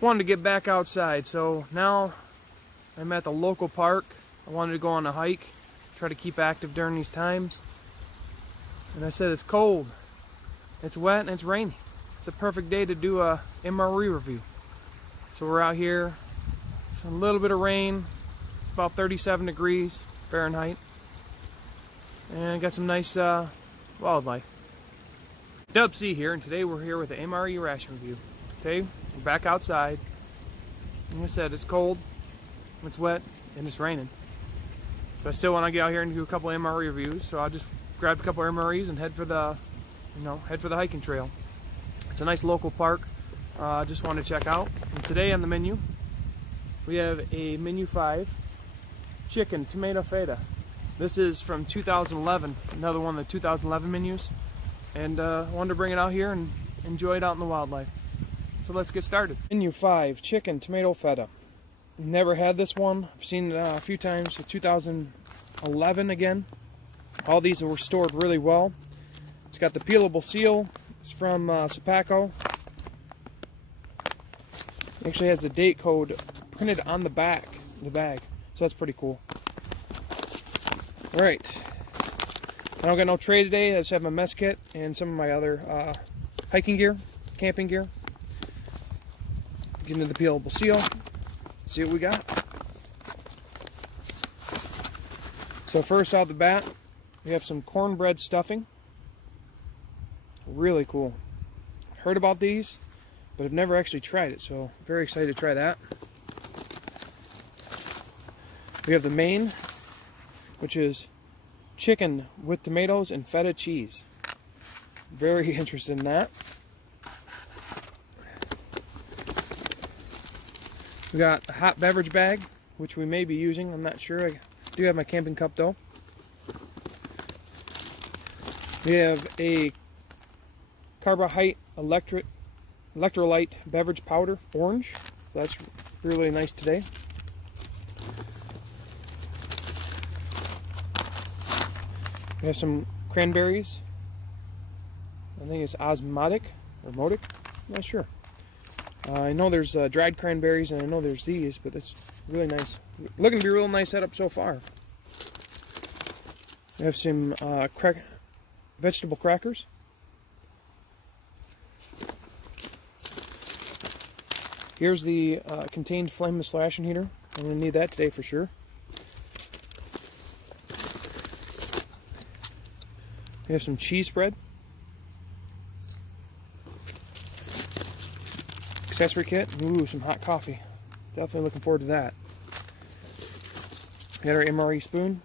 wanted to get back outside, so now I'm at the local park. I wanted to go on a hike, try to keep active during these times. And I said it's cold, it's wet, and it's rainy. It's a perfect day to do a MRE review. So we're out here. It's a little bit of rain. It's about 37 degrees Fahrenheit. And got some nice wildlife. Dub C here, and today we're here with the MRE ration review. Okay, we're back outside. Like I said, it's cold, it's wet, and it's raining. But I still want to get out here and do a couple of MRE reviews, so I'll just grab a couple of MREs and head for the hiking trail. It's a nice local park. Just wanted to check out. And today on the menu, we have a menu 5 chicken tomato feta. This is from 2011, another one of the 2011 menus. And I wanted to bring it out here and enjoy it out in the wildlife. So let's get started. Menu 5, chicken tomato feta. Never had this one. I've seen it a few times. So 2011 again. All these were stored really well. It's got the peelable seal. It's from Sapaco. It actually has the date code printed on the back of the bag. So that's pretty cool. Alright. I don't got no tray today. I just have my mess kit and some of my other hiking gear, camping gear. Get into the peelable seal. Let's see what we got. So first out the bat, we have some cornbread stuffing. Really cool. Heard about these, but I've never actually tried it, so very excited to try that. We have the main, which is chicken with tomatoes and feta cheese. Very interested in that. We got a hot beverage bag, which we may be using. I'm not sure. I do have my camping cup though. We have a Carbohydrate electrolyte beverage powder, orange. That's really nice today. We have some cranberries. I think it's osmotic or modic. I'm not sure. I know there's dried cranberries, and I know there's these, but that's really nice. Looking to be a real nice setup so far. We have some vegetable crackers. Here's the contained flameless ration heater. I'm going to need that today for sure. We have some cheese spread. Accessory kit. Ooh, some hot coffee. Definitely looking forward to that. We got our MRE spoon.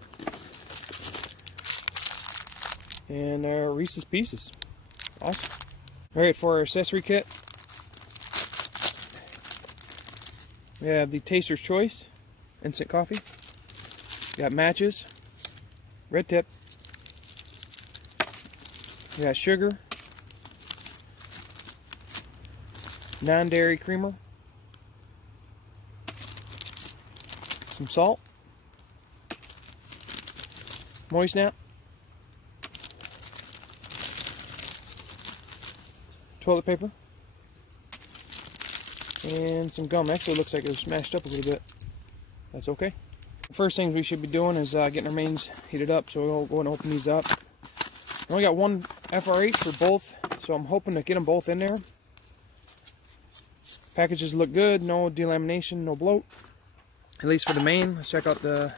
And our Reese's Pieces. Awesome. Alright, for our accessory kit, we have the Taster's Choice instant coffee. We got matches, red tip. We got sugar, non-dairy creamer, some salt, moist nap, toilet paper, and some gum. Actually, it looks like it was smashed up a little bit. That's okay. The first things we should be doing is getting our mains heated up, so we'll go and open these up. I only got one FRH for both, so I'm hoping to get them both in there. Packages look good, no delamination, no bloat. At least for the main. Let's check out the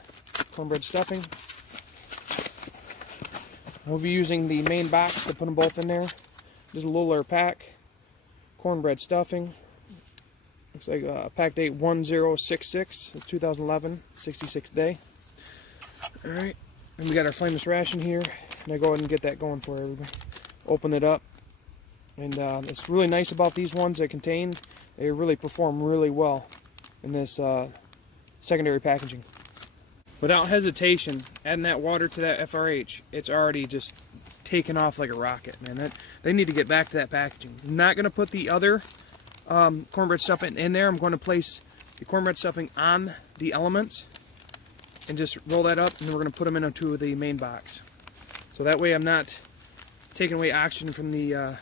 cornbread stuffing. We'll be using the main box to put them both in there. Just a littler pack. Cornbread stuffing. Looks like pack date 1066, 2011, 66th day. Alright, and we got our flameless ration here. And I go ahead and get that going for everybody. Open it up. And it's really nice about these ones that contain, they really perform really well in this secondary packaging. Without hesitation, adding that water to that FRH, it's already just taken off like a rocket, man. They need to get back to that packaging. I'm not going to put the other cornbread stuffing in there. I'm going to place the cornbread stuffing on the elements and just roll that up, and then we're going to put them into the main box. So that way I'm not taking away oxygen from the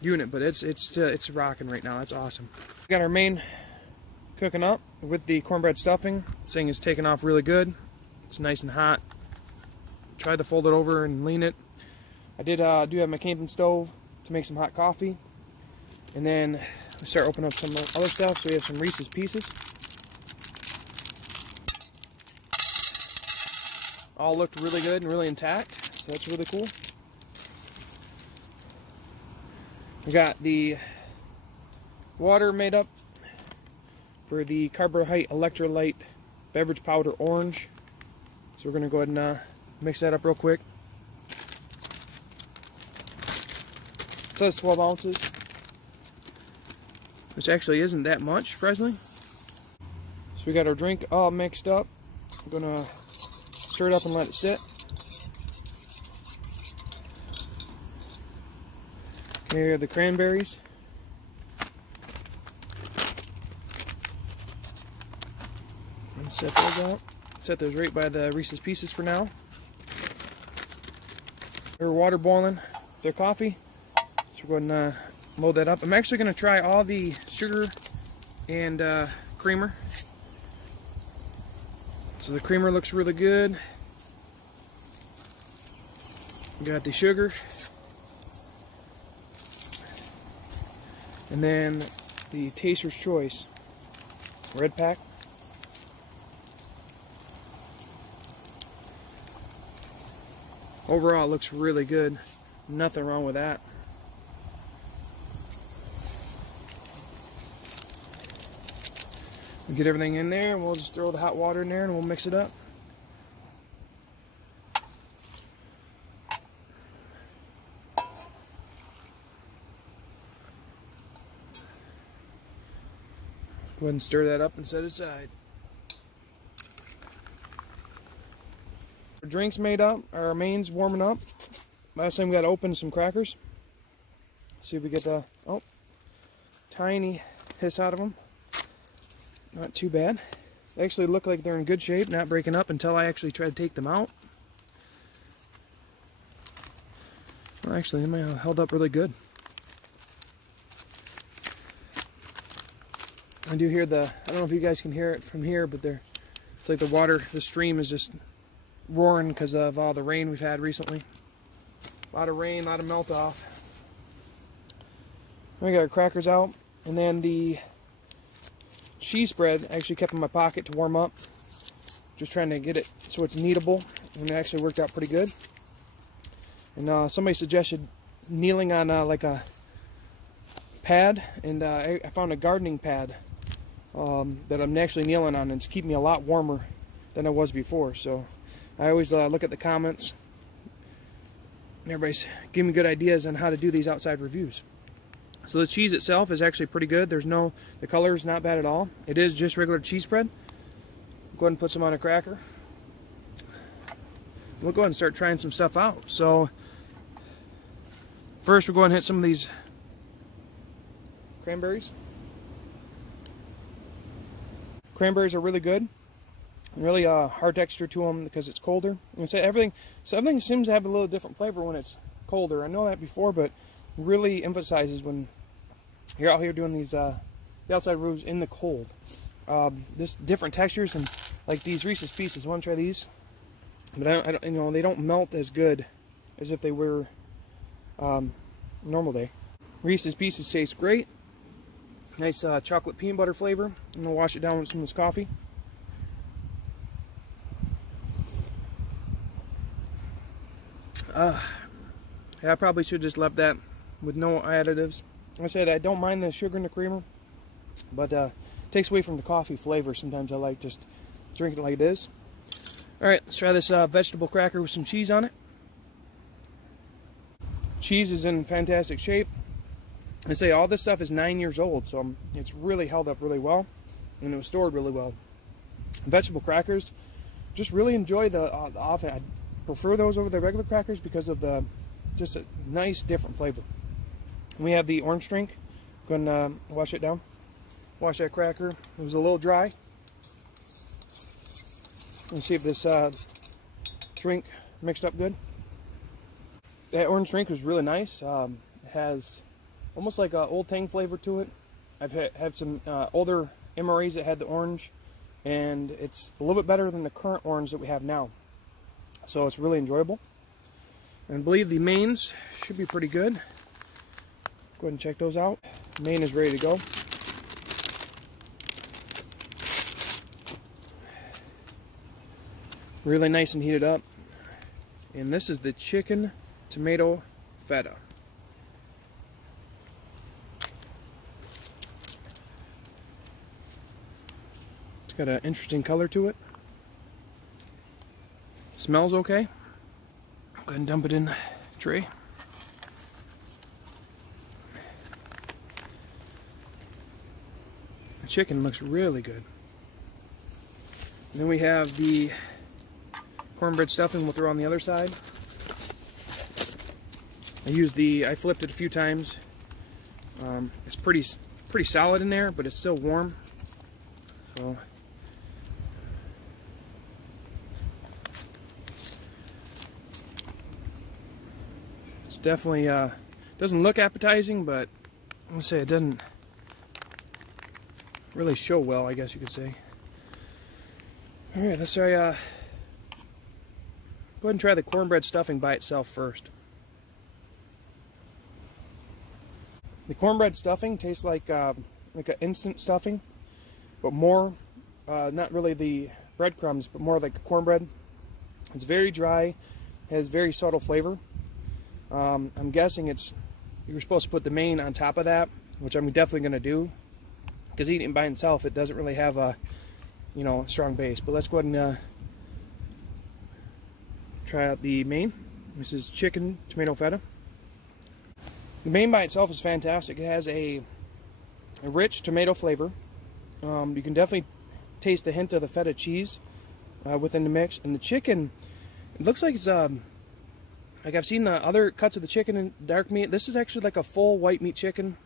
unit, but it's rocking right now. That's awesome. We got our main cooking up with the cornbread stuffing. This thing is taking off really good. It's nice and hot. Tried to fold it over and lean it. I do have my camping stove to make some hot coffee, and then we start opening up some other stuff. So we have some Reese's Pieces. All looked really good and really intact, so that's really cool. We got the water made up for the Carbohydrate Electrolyte Beverage Powder Orange. So we're going to go ahead and mix that up real quick. It says 12 ounces, which actually isn't that much, surprisingly. So we got our drink all mixed up. We're going to stir it up and let it sit. Here are the cranberries. And set those out. Set those right by the Reese's Pieces for now. Their water boiling, their coffee. So we're going to load that up. I'm actually going to try all the sugar and creamer. So the creamer looks really good. We got the sugar. And then the Taster's Choice red pack. Overall, it looks really good. Nothing wrong with that. We'll get everything in there, and we'll just throw the hot water in there, and we'll mix it up. Go ahead and stir that up and set it aside. Our drink's made up, our main's warming up. Last time we got to open some crackers. See if we get the, oh, tiny hiss out of them. Not too bad. They actually look like they're in good shape, not breaking up until I actually try to take them out. Well, actually, they might have held up really good. I do hear the, I don't know if you guys can hear it from here, but it's like the water, the stream is just roaring because of all the rain we've had recently. A lot of rain, a lot of melt off. We got our crackers out, and then the cheese spread I actually kept in my pocket to warm up. Just trying to get it so it's kneadable, and it actually worked out pretty good. And somebody suggested kneeling on like a pad, and I found a gardening pad that I'm actually kneeling on, and it's keeping me a lot warmer than I was before. So I always look at the comments. Everybody's giving me good ideas on how to do these outside reviews. So the cheese itself is actually pretty good. The color is not bad at all. It is just regular cheese spread. Go ahead and put some on a cracker. We'll go ahead and start trying some stuff out. So first we'll go ahead and hit some of these cranberries. Cranberries are really good. Really hard texture to them because it's colder. And so everything seems to have a little different flavor when it's colder. I know that before, but really emphasizes when you're out here doing these the outside reviews in the cold. This different textures, and like these Reese's Pieces. I want to try these, but I don't, you know, they don't melt as good as if they were normal day. Reese's Pieces taste great. Nice chocolate peanut butter flavor. I'm gonna wash it down with some of this coffee. Yeah, I probably should just left that with no additives. Like I said, I don't mind the sugar and the creamer, but it takes away from the coffee flavor. Sometimes I like just drink it like it is. Alright, let's try this vegetable cracker with some cheese on it. Cheese is in fantastic shape. I say all this stuff is 9 years old, so it's really held up really well, and it was stored really well. Vegetable crackers, just really enjoy the often. I prefer those over the regular crackers because of just a nice different flavor. And we have the orange drink. Go ahead and wash it down. Wash that cracker. It was a little dry. Let's see if this drink mixed up good. That orange drink was really nice. It has almost like a Old Tang flavor to it. I've had some older MREs that had the orange, and it's a little bit better than the current orange that we have now. So it's really enjoyable. And I believe the mains should be pretty good. Go ahead and check those out. The main is ready to go. Really nice and heated up. And this is the chicken tomato feta. It's got an interesting color to it. Smells okay. Go ahead and dump it in the tray. The chicken looks really good. And then we have the cornbread stuffing we'll throw on the other side. I flipped it a few times. It's pretty solid in there, but it's still warm. So it's definitely doesn't look appetizing, but I'm gonna say it doesn't really show well, I guess you could say. All right, let's try. Go ahead and try the cornbread stuffing by itself first. The cornbread stuffing tastes like an instant stuffing, but more, not really the breadcrumbs, but more like the cornbread. It's very dry, has very subtle flavor. I'm guessing you were supposed to put the main on top of that, which I'm definitely going to do, because eating it by itself, it doesn't really have a, strong base. But let's go ahead and try out the main. This is chicken tomato feta. The main by itself is fantastic. It has a rich tomato flavor. You can definitely taste the hint of the feta cheese within the mix. And the chicken, it looks like it's like I've seen the other cuts of the chicken in dark meat. This is actually like a full white meat chicken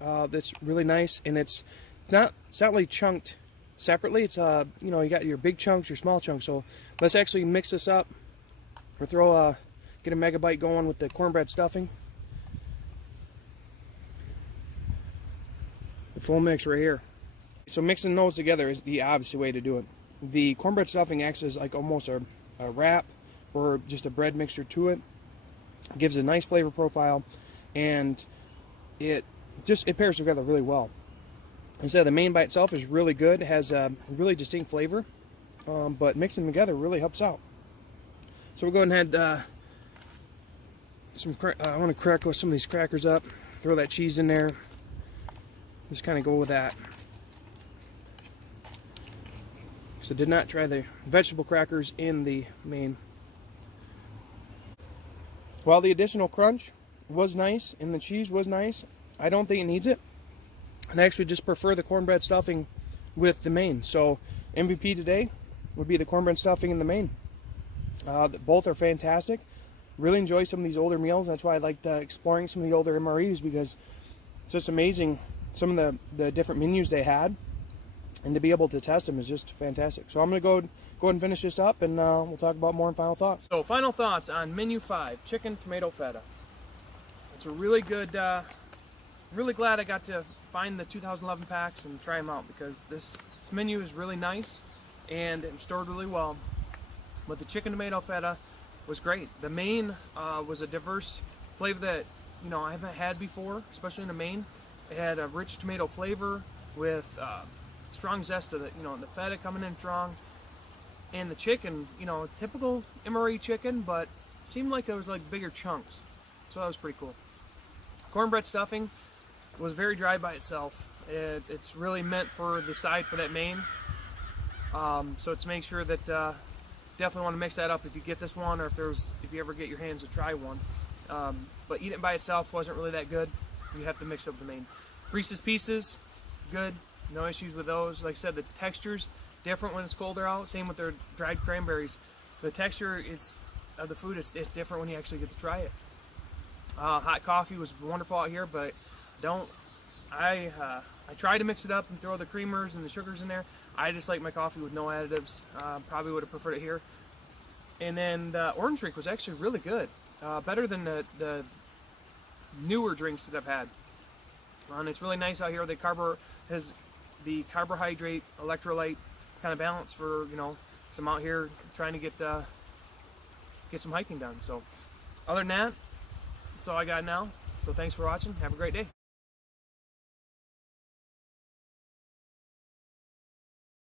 that's really nice, and it's not really chunked separately. It's you got your big chunks, your small chunks. So let's actually mix this up, or get a megabyte going with the cornbread stuffing. The full mix right here. So mixing those together is the obvious way to do it. The cornbread stuffing acts as like almost a wrap or just a bread mixture to it. It gives a nice flavor profile, and it pairs together really well. Instead, the main by itself is really good. It has a really distinct flavor, but mixing them together really helps out. So we'll go ahead and add I want to crack some of these crackers up, throw that cheese in there. Just kind of go with that. Because I did not try the vegetable crackers in the main. While the additional crunch was nice and the cheese was nice, I don't think it needs it. And I actually just prefer the cornbread stuffing with the main. So MVP today would be the cornbread stuffing and the main. Both are fantastic. Really enjoy some of these older meals. That's why I liked exploring some of the older MREs, because it's just amazing some of the different menus they had, and to be able to test them is just fantastic. So I'm going to go ahead and finish this up, and we'll talk about more in final thoughts. So final thoughts on menu 5, chicken tomato feta. It's a really good, really glad I got to find the 2011 packs and try them out, because this menu is really nice and it's stored really well. But the chicken tomato feta was great. The main was a diverse flavor that I haven't had before, especially in the main. It had a rich tomato flavor with strong zest of the feta coming in strong, and the chicken, typical MRE chicken, but seemed like there was like bigger chunks, so that was pretty cool. Cornbread stuffing was very dry by itself. It's really meant for the side for that main, so to make sure that definitely want to mix that up if you get this one, or if you ever get your hands to try one. But eating it by itself wasn't really that good. You have to mix up the main. Reese's Pieces, good. No issues with those. Like I said, the texture's different when it's colder out. Same with their dried cranberries. The texture of the food is different when you actually get to try it. Hot coffee was wonderful out here, but I try to mix it up and throw the creamers and the sugars in there. I just like my coffee with no additives. Probably would have preferred it here. And then the orange drink was actually really good. Better than the newer drinks that I've had. And it's really nice out here. The has the carbohydrate electrolyte kind of balance for, you know, 'cause I'm out here trying to get some hiking done. So other than that, that's all I got now. So thanks for watching. Have a great day.